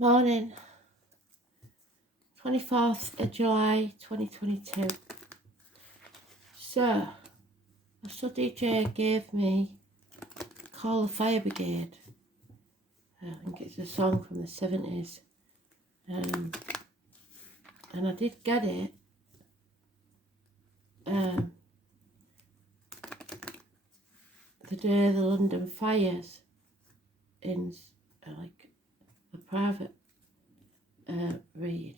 Morning, 24th of July 2022. So, a study DJ gave me Call the Fire Brigade. I think it's a song from the 70s. And I did get it. The day of the London fires in like a private read.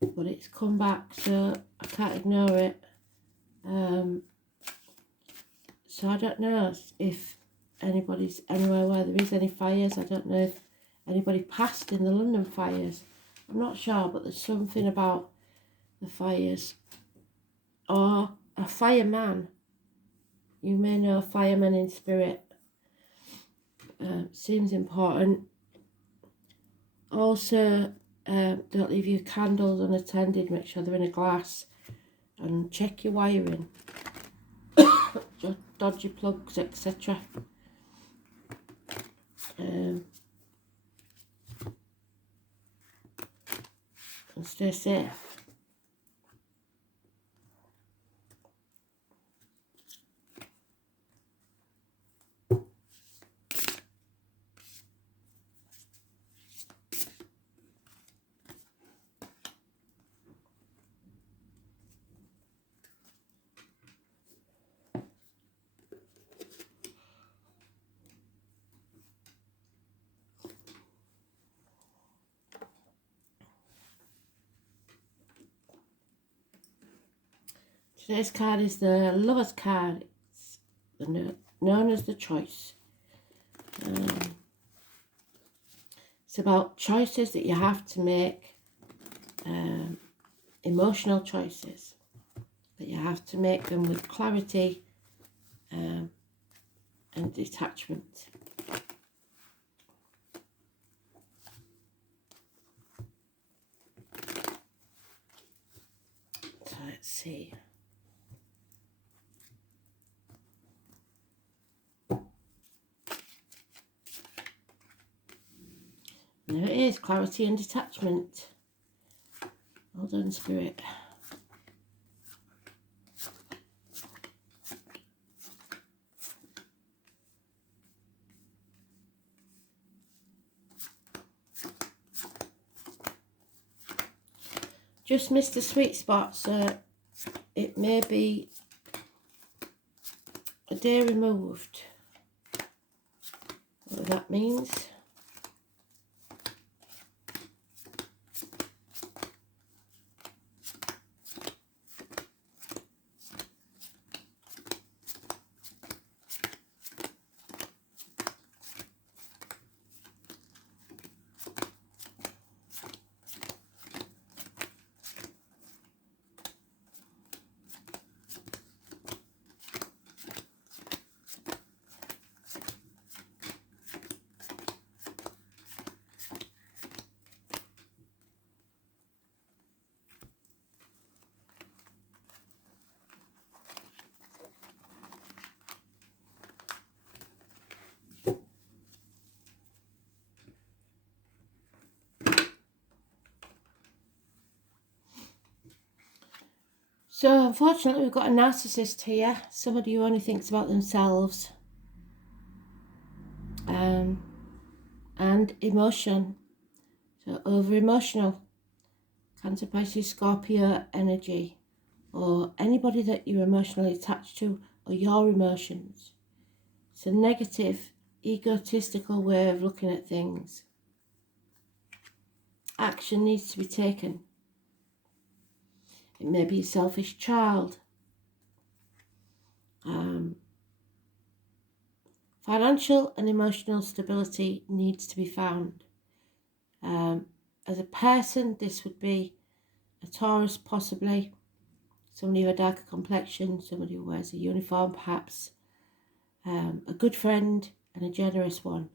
But it's come back, so I can't ignore it. So I don't know if anybody's anywhere where there is any fires. I don't know if anybody passed in the London fires. I'm not sure, but there's something about the fires. Or a fireman. You may know a fireman in spirit. Seems important. Also, don't leave your candles unattended. Make sure they're in a glass. And check your wiring. Dodgy plugs, etc. And stay safe. Today's card is the Lover's card. It's known as the Choice. It's about choices that you have to make, emotional choices. But you have to make them with clarity and detachment. So let's see. There it is, clarity and detachment. Well done, Spirit. Just missed the sweet spot, so it may be a day removed. What that means. So unfortunately we've got a narcissist here, somebody who only thinks about themselves, and emotion, so over emotional, Cancer, Pisces, Scorpio energy, or anybody that you're emotionally attached to, or your emotions. It's a negative, egotistical way of looking at things. Action needs to be taken. It may be a selfish child. Financial and emotional stability needs to be found. As a person, this would be a Taurus, possibly. Somebody with a darker complexion, somebody who wears a uniform, perhaps. A good friend and a generous one.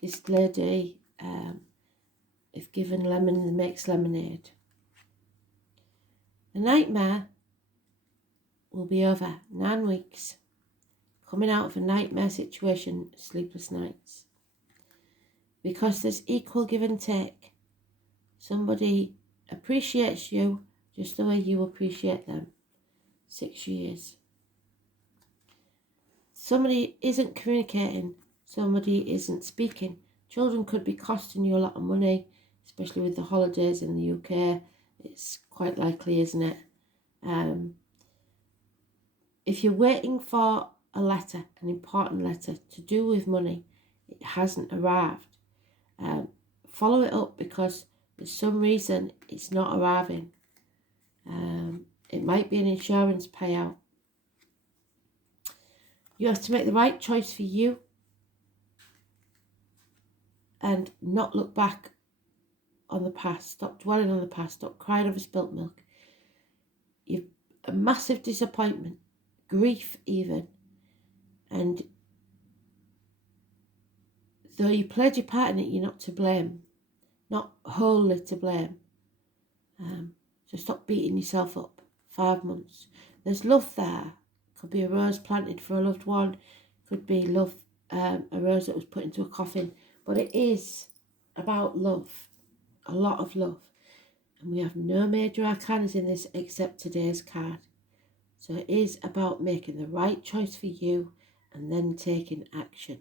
This lady, if given lemon, makes lemonade. The nightmare will be over. 9 weeks. Coming out of a nightmare situation, sleepless nights. because there's equal give and take. Somebody appreciates you just the way you appreciate them. 6 years. Somebody isn't communicating, somebody isn't speaking. Children could be costing you a lot of money, especially with the holidays in the UK. It's quite likely, isn't it? If you're waiting for a letter, an important letter to do with money, it hasn't arrived. Follow it up, because for some reason it's not arriving. It might be an insurance payout. You have to make the right choice for you and not look back on the past. Stop dwelling on the past. Stop crying over spilt milk. You've a massive disappointment, grief even, and though you played your part in it, you're not to blame, not wholly to blame. So stop beating yourself up. 5 months. There's love there. Could be a rose planted for a loved one. Could be love, a rose that was put into a coffin. But it is about love. A lot of love. And we have no major arcanas in this except today's card. So it is about making the right choice for you and then taking action.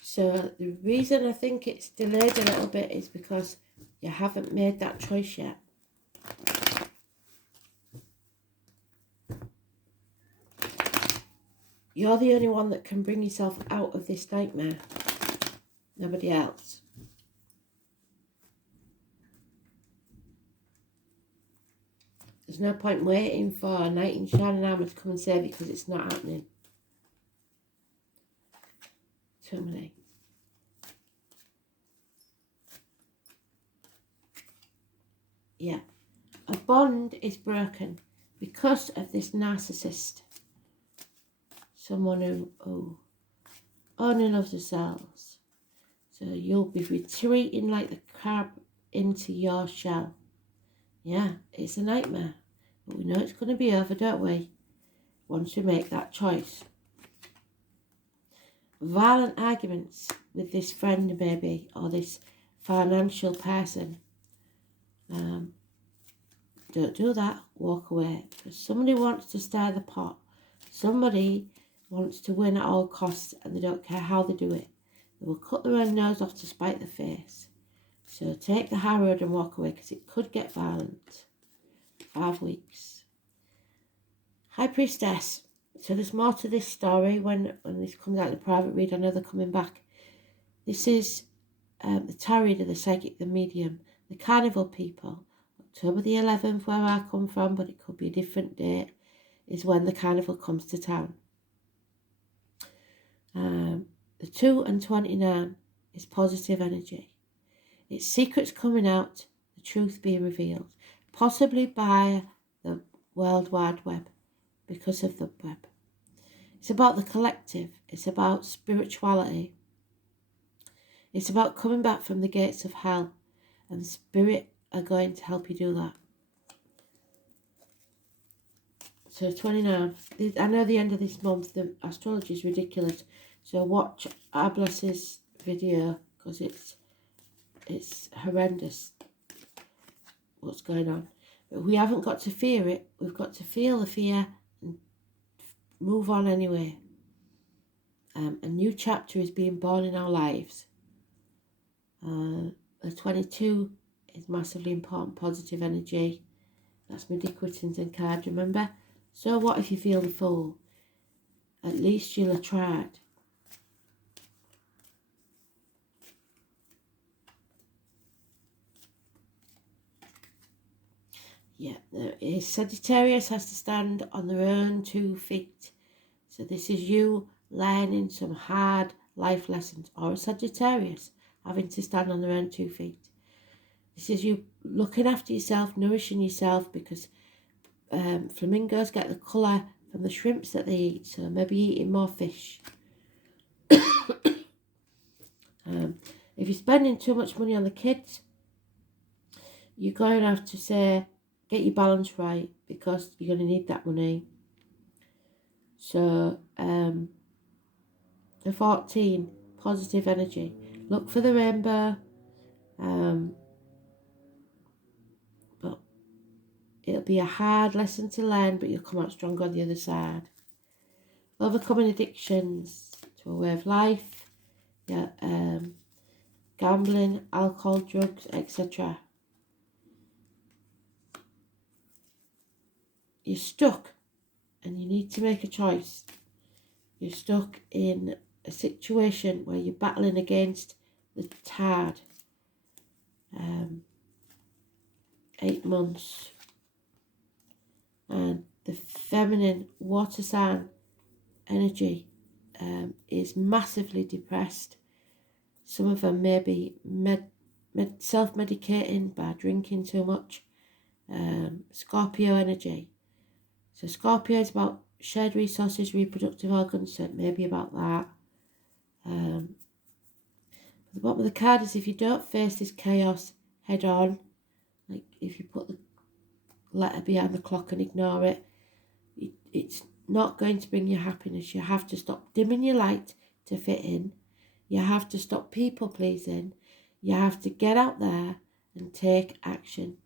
So the reason I think it's delayed a little bit is because you haven't made that choice yet. You're the only one that can bring yourself out of this nightmare. Nobody else. There's no point waiting for a knight in shining armour to come and save you, because it's not happening. Too many. Yeah. A bond is broken because of this narcissist. Someone who only loves themselves. So you'll be retreating like the crab into your shell. Yeah, it's a nightmare. But we know it's going to be over, don't we? Once we make that choice. Violent arguments with this friend maybe, or this financial person. Don't do that. Walk away. Because somebody wants to stir the pot. Somebody wants to win at all costs, and they don't care how they do it. They will cut their own nose off to spite their face. So take the high road and walk away, because it could get violent. 5 weeks. High Priestess. So there's more to this story when this comes out in the private read. I know they're coming back. This is the tarot reader, the psychic, the medium, the carnival people. October the 11th, where I come from, but it could be a different date, is when the carnival comes to town. The 2 and 29 is positive energy. It's secrets coming out, the truth being revealed, possibly by the World Wide Web, because of the web. It's about the collective. It's about spirituality. It's about coming back from the gates of hell, and spirit are going to help you do that. So 29. I know the end of this month, the astrology is ridiculous. So watch Abless's video, because it's horrendous what's going on. But we haven't got to fear it. We've got to feel the fear and move on anyway. A new chapter is being born in our lives. The 22 is massively important, positive energy. That's my Dick Whittington card, remember? So what if you feel the fool? At least you'll have tried. Yeah, Sagittarius has to stand on their own 2 feet. So this is you learning some hard life lessons, or a Sagittarius having to stand on their own 2 feet. This is you looking after yourself, nourishing yourself, because flamingos get the colour from the shrimps that they eat, so maybe eating more fish. If you're spending too much money on the kids, you're going to have to say, get your balance right, because you're going to need that money. So, the 14, positive energy. Look for the rainbow, but it'll be a hard lesson to learn, but you'll come out stronger on the other side. Overcoming addictions to a way of life, yeah, gambling, alcohol, drugs, etc. You're stuck and you need to make a choice. You're stuck in a situation where you're battling against the tide. 8 months. And the feminine water sign energy is massively depressed. Some of them may be self-medicating by drinking too much. Scorpio energy. So Scorpio is about shared resources, reproductive organs, so it may be about that. The bottom of the card is, if you don't face this chaos head on, like if you put the letter behind the clock and ignore it, it's not going to bring you happiness. You have to stop dimming your light to fit in. You have to stop people pleasing. You have to get out there and take action.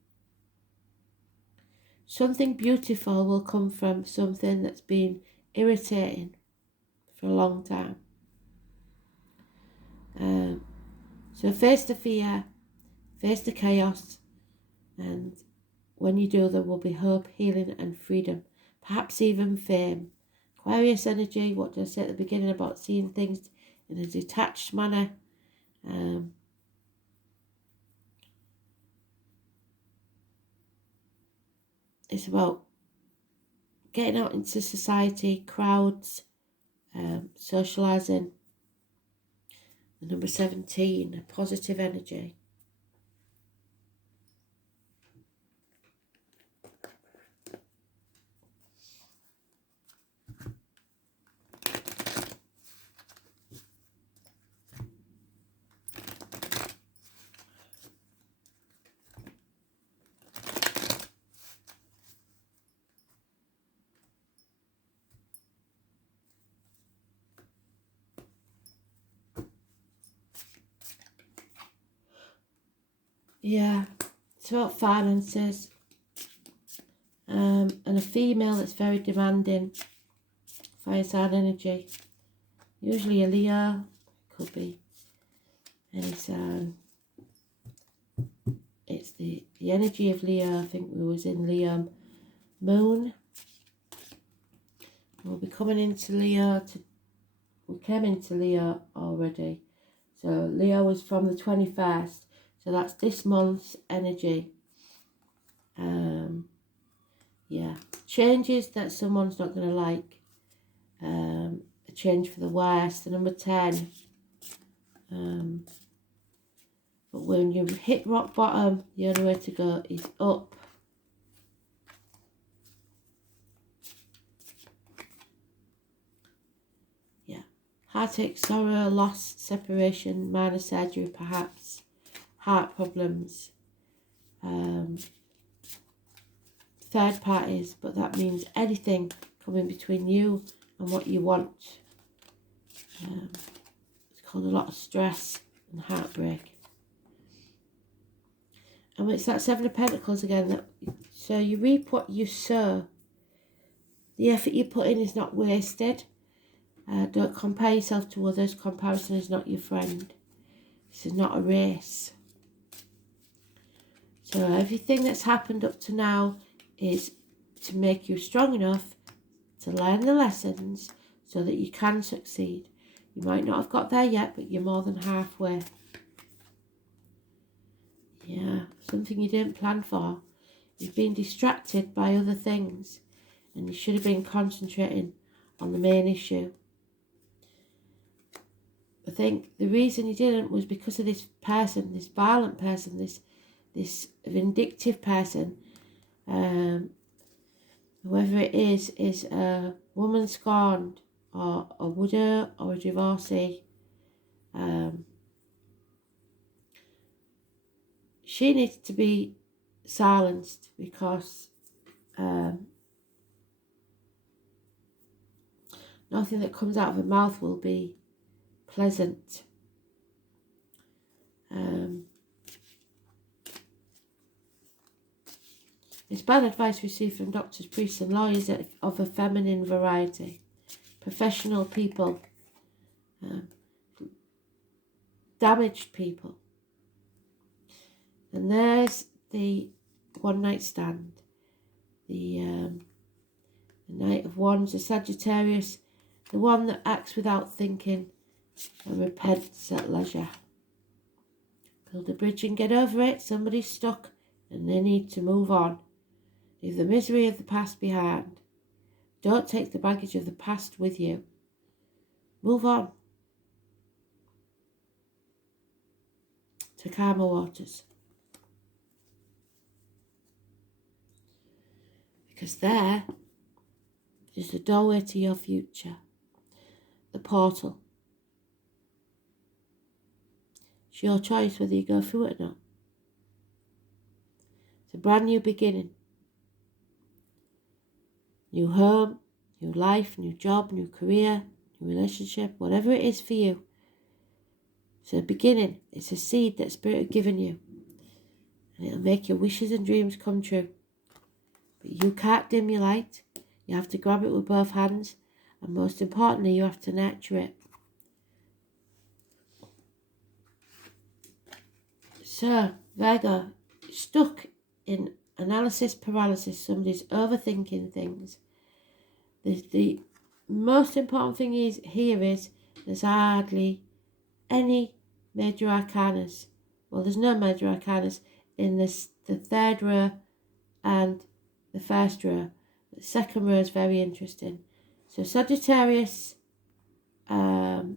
Something beautiful will come from something that's been irritating for a long time. So face the fear, face the chaos, and when you do, there will be hope, healing and freedom, perhaps even fame. Aquarius energy, what did I say at the beginning about seeing things in a detached manner? It's about getting out into society, crowds, socialising. The number 17, a positive energy. Yeah, it's about finances. And a female that's very demanding. Fire sign energy. Usually a Leo. Could be any sign. It's the energy of Leo. I think we was in Leo moon. We'll be coming into Leo. We came into Leo already. So Leo was from the 21st. So that's this month's energy. Yeah. Changes that someone's not going to like. A change for the worse. The number 10. But when you hit rock bottom, the only way to go is up. Yeah. Heartache, sorrow, loss, separation, minor surgery perhaps. Heart problems. Third parties, but that means anything coming between you and what you want. It's called a lot of stress and heartbreak. And it's that 7 of Pentacles again. So you reap what you sow. The effort you put in is not wasted. Don't compare yourself to others. Comparison is not your friend. This is not a race. So everything that's happened up to now is to make you strong enough to learn the lessons so that you can succeed. You might not have got there yet, but you're more than halfway. Yeah, something you didn't plan for. You've been distracted by other things and you should have been concentrating on the main issue. I think the reason you didn't was because of this person, this violent person, this vindictive person. Whoever it is a woman scorned, or a widow, or a divorcee. She needs to be silenced, because nothing that comes out of her mouth will be pleasant. It's bad advice received from doctors, priests and lawyers of a feminine variety. Professional people. Damaged people. And there's the one night stand. The Knight of Wands, the Sagittarius. The one that acts without thinking and repents at leisure. Build a bridge and get over it. Somebody's stuck and they need to move on. Leave the misery of the past behind. Don't take the baggage of the past with you. Move on to calmer waters. Because there is the doorway to your future. The portal. It's your choice whether you go through it or not. It's a brand new beginning. New home, new life, new job, new career, new relationship, whatever it is for you. It's a beginning. It's a seed that Spirit has given you. And it'll make your wishes and dreams come true. But you can't dim your light. You have to grab it with both hands. And most importantly, you have to nurture it. So, Virgo, stuck in analysis paralysis. Somebody's overthinking things. The most important thing is there's hardly any major arcanas. Well, there's no major arcanas in the third row and the first row. The second row is very interesting. So Sagittarius and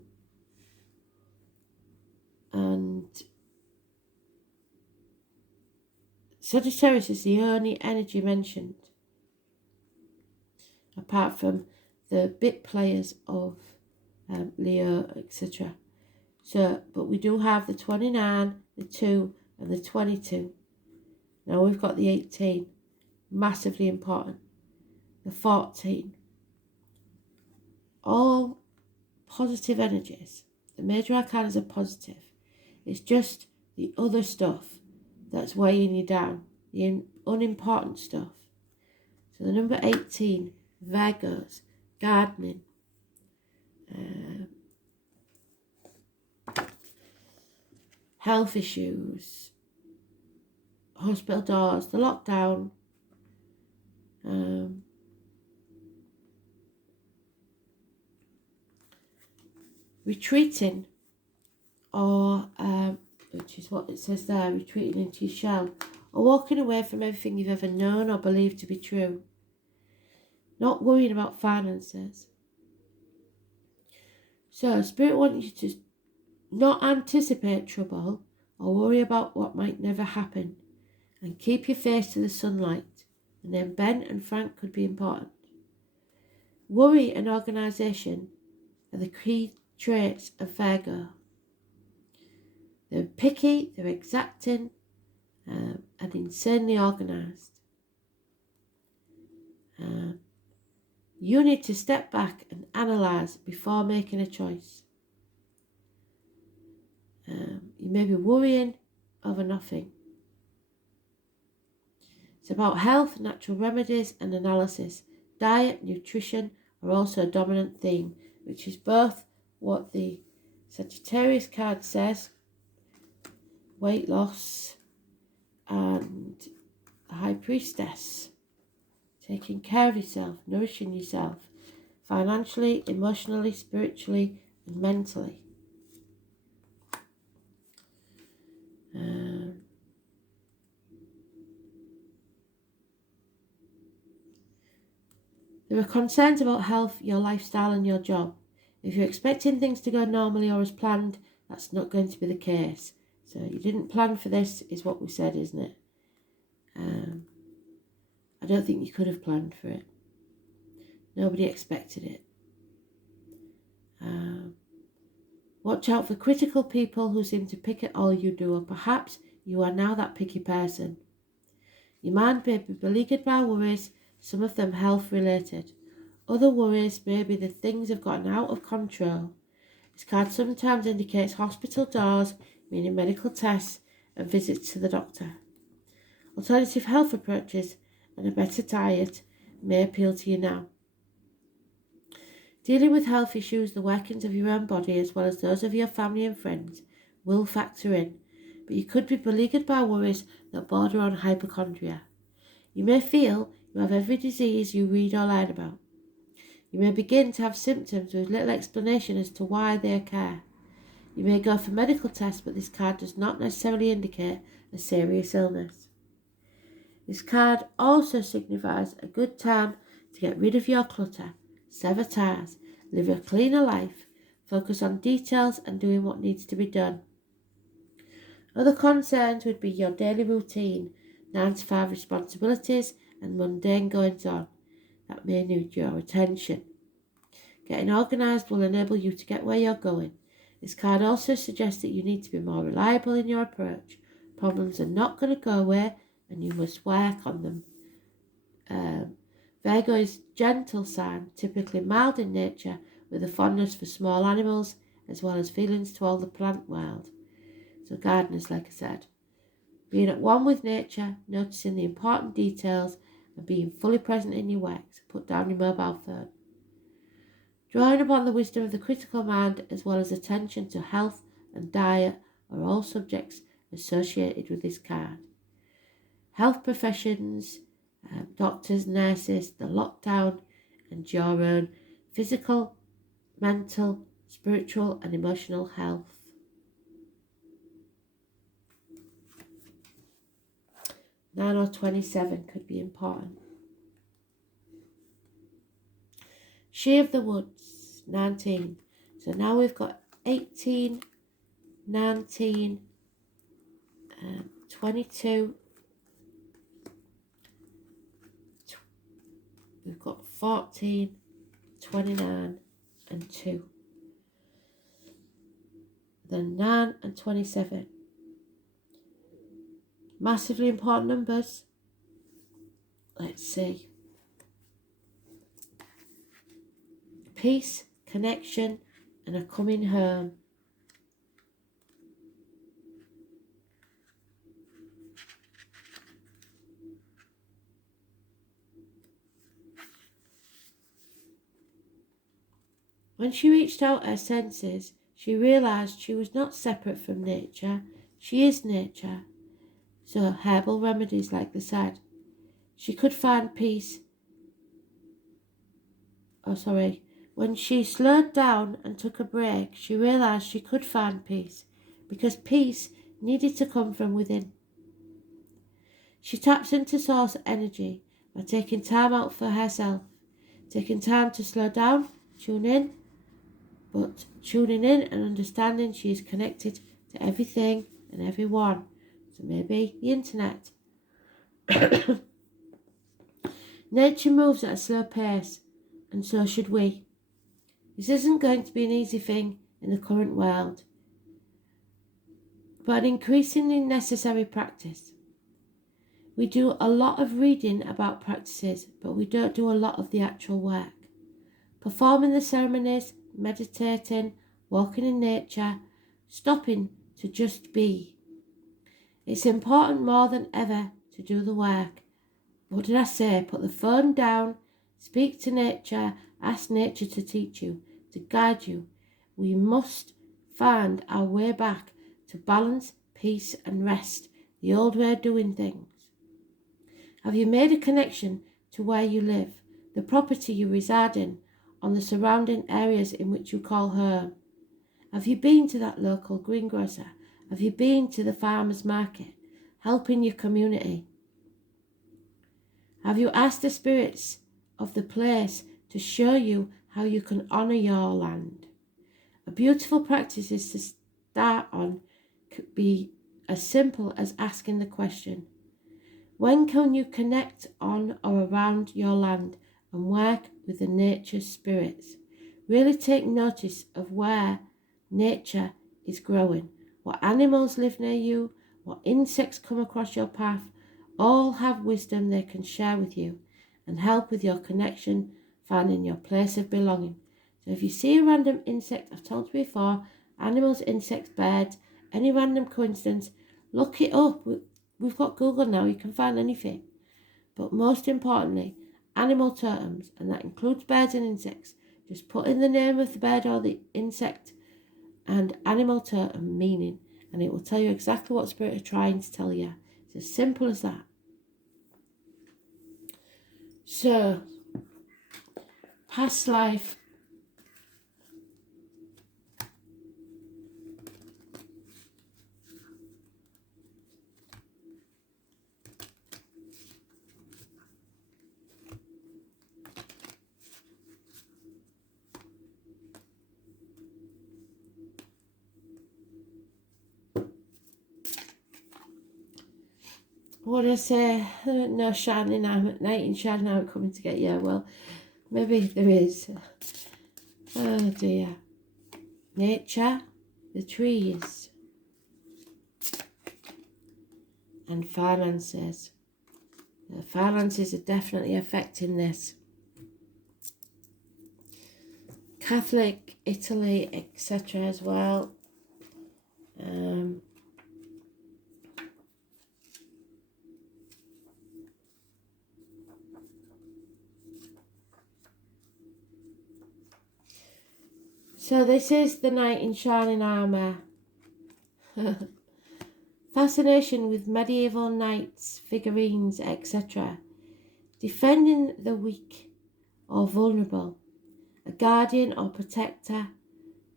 Sagittarius is the only energy mentioned, apart from the bit players of Leo, etc. So, but we do have the 29, the 2 and the 22. Now we've got the 18, massively important. The 14. All positive energies. The major arcanas are positive. It's just the other stuff that's weighing you down, the unimportant stuff. So the number 18, Virgos, gardening, health issues, hospital doors, the lockdown, retreating, or which is what it says there, retreating into your shell, or walking away from everything you've ever known or believed to be true. Not worrying about finances. So Spirit wants you to not anticipate trouble or worry about what might never happen, and keep your face to the sunlight. And then Ben and Frank could be important. Worry and organisation are the key traits of Virgo. They're picky, they're exacting, and insanely organised. You need to step back and analyse before making a choice. You may be worrying over nothing. It's about health, natural remedies and analysis. Diet, nutrition are also a dominant theme, which is both what the Sagittarius card says, weight loss, and the High Priestess, taking care of yourself, nourishing yourself, financially, emotionally, spiritually and mentally. There are concerns about health, your lifestyle and your job. If you're expecting things to go normally or as planned, that's not going to be the case. So you didn't plan for this, is what we said, isn't it? I don't think you could have planned for it. Nobody expected it. Watch out for critical people who seem to pick at all you do, or perhaps you are now that picky person. Your mind may be beleaguered by worries, some of them health related. Other worries may be that things have gotten out of control. This card sometimes indicates hospital doors, meaning medical tests and visits to the doctor. Alternative health approaches and a better diet may appeal to you now. Dealing with health issues, the workings of your own body as well as those of your family and friends will factor in, but you could be beleaguered by worries that border on hypochondria. You may feel you have every disease you read or learn about. You may begin to have symptoms with little explanation as to why they occur. You may go for medical tests, but this card does not necessarily indicate a serious illness. This card also signifies a good time to get rid of your clutter, sever ties, live a cleaner life, focus on details and doing what needs to be done. Other concerns would be your daily routine, 9-to-5 responsibilities and mundane goings-on that may need your attention. Getting organised will enable you to get where you're going. This card also suggests that you need to be more reliable in your approach. Problems are not going to go away and you must work on them. Virgo is gentle sign, typically mild in nature, with a fondness for small animals as well as feelings to all the plant world. So gardeners, like I said. Being at one with nature, noticing the important details and being fully present in your work. So put down your mobile phone. Drawing upon the wisdom of the critical mind as well as attention to health and diet are all subjects associated with this card. Health professions, doctors, nurses, the lockdown and your own physical, mental, spiritual and emotional health. Nine or 27 could be important. She of the Woods, 19. So now we've got 18, 19, 22. We've got 14, 29 and 2. Then 9 and 27. Massively important numbers. Let's see. Peace, connection and a coming home. When she reached out her senses, she realised she was not separate from nature. She is nature. So herbal remedies, like they said. She could find peace. When she slowed down and took a break, she realised she could find peace because peace needed to come from within. She taps into source energy by taking time out for herself, taking time to slow down, tune in, but tuning in and understanding she is connected to everything and everyone. So maybe the internet. Nature moves at a slow pace, and so should we. This isn't going to be an easy thing in the current world, but an increasingly necessary practice. We do a lot of reading about practices, but we don't do a lot of the actual work. Performing the ceremonies, meditating, walking in nature, stopping to just be. It's important more than ever to do the work. What did I say? Put the phone down, speak to nature, ask nature to teach you, to guide you. We must find our way back to balance, peace and rest, the old way of doing things. Have you made a connection to where you live, the property you reside in, on the surrounding areas in which you call home? Have you been to that local greengrocer? Have you been to the farmer's market, helping your community? Have you asked the spirits of the place to show you how you can honour your land? A beautiful practice is to start on could be as simple as asking the question, when can you connect on or around your land and work with the nature spirits? Really take notice of where nature is growing, what animals live near you, what insects come across your path, All have wisdom they can share with you and help with your connection, finding your place of belonging. So if you see a random insect, I've told you before, animals, insects, birds, any random coincidence, look it up. We've got Google now, you can find anything. But most importantly, animal totems, and that includes birds and insects. Just put in the name of the bird or the insect and animal totem meaning, and it will tell you exactly what spirit are trying to tell you. It's as simple as that. So, past life. What I say, no shining arm at night and shining arm coming to get you. Well, maybe there is. Oh dear. Nature, the trees, and finances. The finances are definitely affecting this. Catholic, Italy, etc. as well. So this is the knight in shining armour. Fascination with medieval knights, figurines, etc. Defending the weak or vulnerable. A guardian or protector.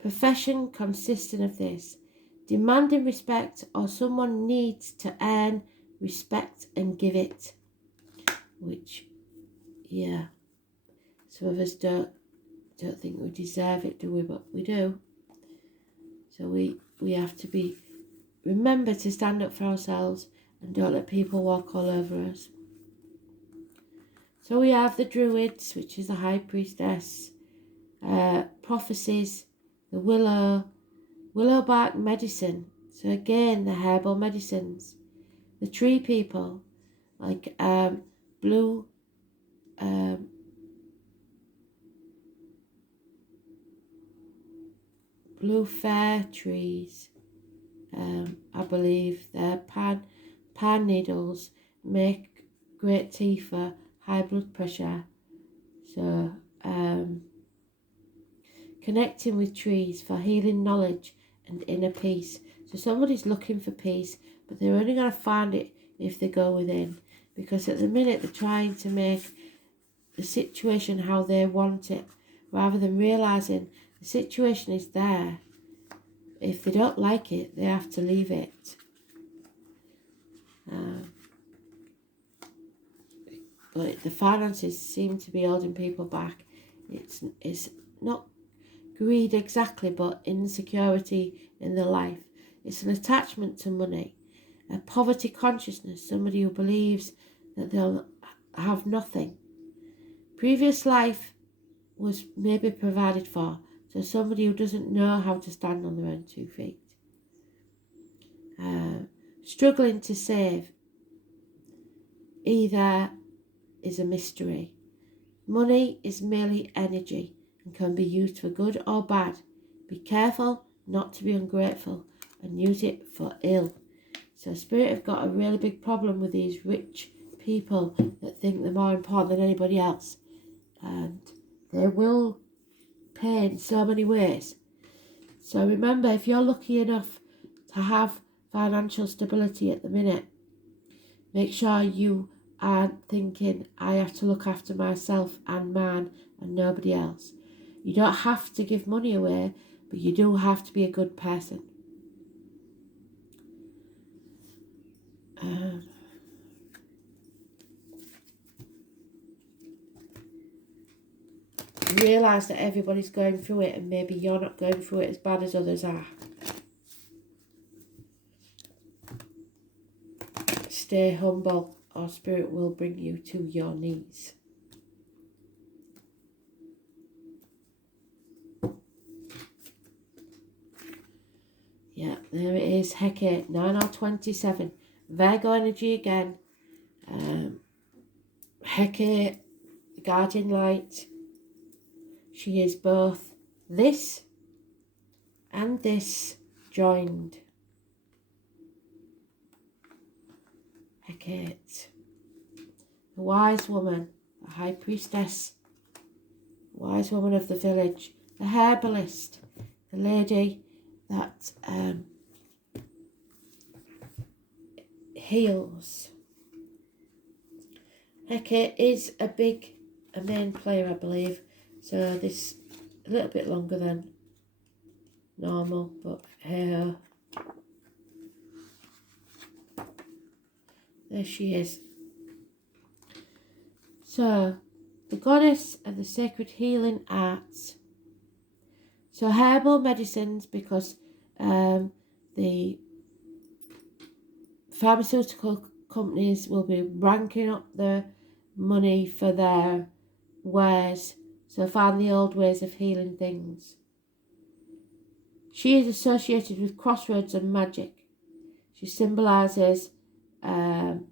Profession consisting of this. Demanding respect, or someone needs to earn respect and give it. Which, yeah, some of us don't think we deserve it, do we? But we do. So we have to remember to stand up for ourselves and don't let people walk all over us. So we have the druids, which is the high priestess, prophecies, the willow bark medicine. So again, the herbal medicines, the tree people, like blue fir trees. I believe they're pan needles, make great tea for high blood pressure. So connecting with trees for healing knowledge and inner peace. So somebody's looking for peace, but they're only going to find it if they go within, because at the minute they're trying to make the situation how they want it, rather than realizing the situation is there. If they don't like it, they have to leave it. But the finances seem to be holding people back. It's not greed exactly, but insecurity in their life. It's an attachment to money, a poverty consciousness, somebody who believes that they'll have nothing. Previous life was maybe provided for, so somebody who doesn't know how to stand on their own 2 feet. Struggling to save either is a mystery. Money is merely energy and can be used for good or bad. Be careful not to be ungrateful and use it for ill. So Spirit have got a really big problem with these rich people that think they're more important than anybody else. And they will pay in so many ways. So remember, if you're lucky enough to have financial stability at the minute, make sure you aren't thinking, I have to look after myself and mine and nobody else. You don't have to give money away, but you do have to be a good person. Realise that everybody's going through it, and maybe you're not going through it as bad as others are. Stay humble, or Spirit will bring you to your knees. Yeah, there it is. Hecate, 9 or 27. Virgo energy again. Hecate, the guardian light. She is both this and this joined. Hecate, the wise woman, the high priestess, the wise woman of the village, the herbalist, the lady that heals. Hecate is a main player, I believe, so this a little bit longer than normal, but here, there she is. So, the goddess of the sacred healing arts. So herbal medicines, because the pharmaceutical companies will be ranking up the money for their wares, so find the old ways of healing things. She is associated with crossroads and magic. She symbolises the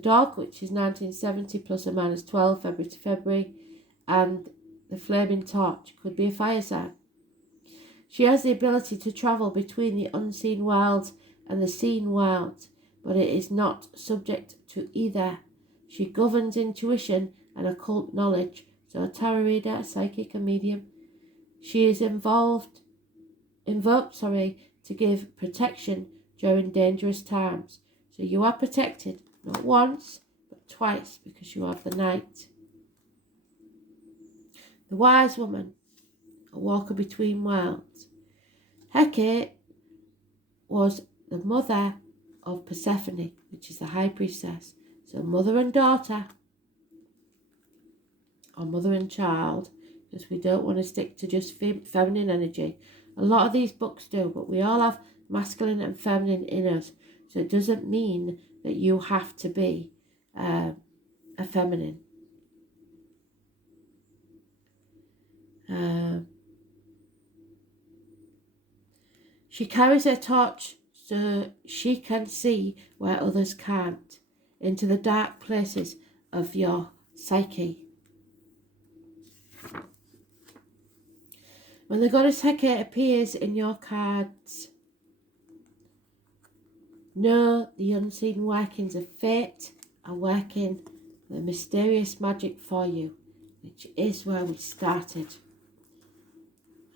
dog, which is 1970 plus or minus 12 February to February, and the flaming torch could be a fire sign. She has the ability to travel between the unseen worlds and the seen worlds, but it is not subject to either. She governs intuition and occult knowledge, so a tarot reader, a psychic, a medium. She is invoked to give protection during dangerous times. So you are protected, not once, but twice, because you have the night. The wise woman, a walker between worlds. Hecate was the mother of Persephone, which is the high priestess. So mother and daughter, or mother and child, because we don't want to stick to just feminine energy. A lot of these books do, but we all have masculine and feminine in us. So it doesn't mean that you have to be a feminine. She carries her torch so she can see where others can't, into the dark places of your psyche. When the goddess Hecate appears in your cards, know the unseen workings of fate are working the mysterious magic for you, which is where we started.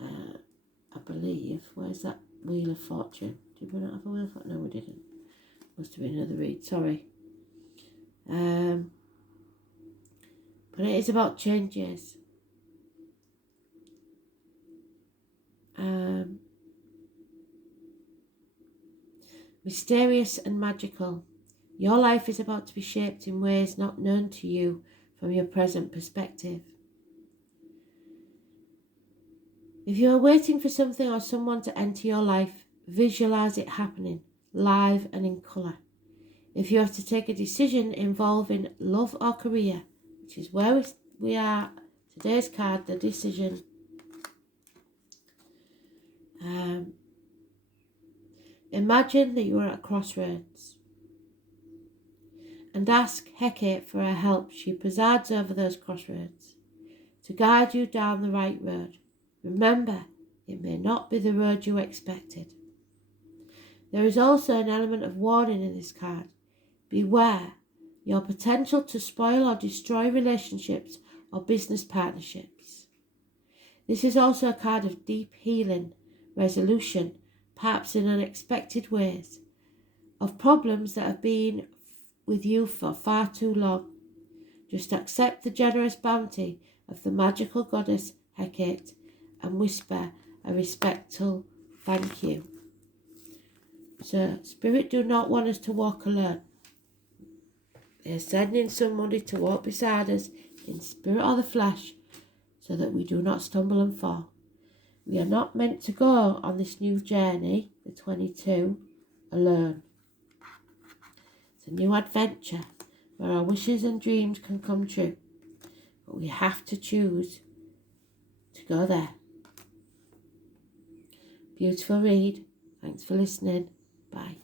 I believe, where's that Wheel of Fortune? Did we not have a Wheel of Fortune? No, we didn't. Must have been another read, sorry. But it is about changes. Mysterious and magical. Your life is about to be shaped in ways not known to you from your present perspective. If you are waiting for something or someone to enter your life, visualize it happening, live and in colour. If you have to take a decision involving love or career, which is where we are, today's card, the decision. Imagine that you are at a crossroads and ask Hecate for her help. She presides over those crossroads to guide you down the right road. Remember, it may not be the road you expected. There is also an element of warning in this card. Beware your potential to spoil or destroy relationships or business partnerships. This is also a card of deep healing, resolution, perhaps in unexpected ways, of problems that have been with you for far too long. Just accept the generous bounty of the magical goddess Hecate and whisper a respectful thank you. So, Spirit do not want us to walk alone. They are sending somebody to walk beside us in spirit or the flesh so that we do not stumble and fall. We are not meant to go on this new journey, the 22, alone. It's a new adventure where our wishes and dreams can come true. But we have to choose to go there. Beautiful read. Thanks for listening. Bye.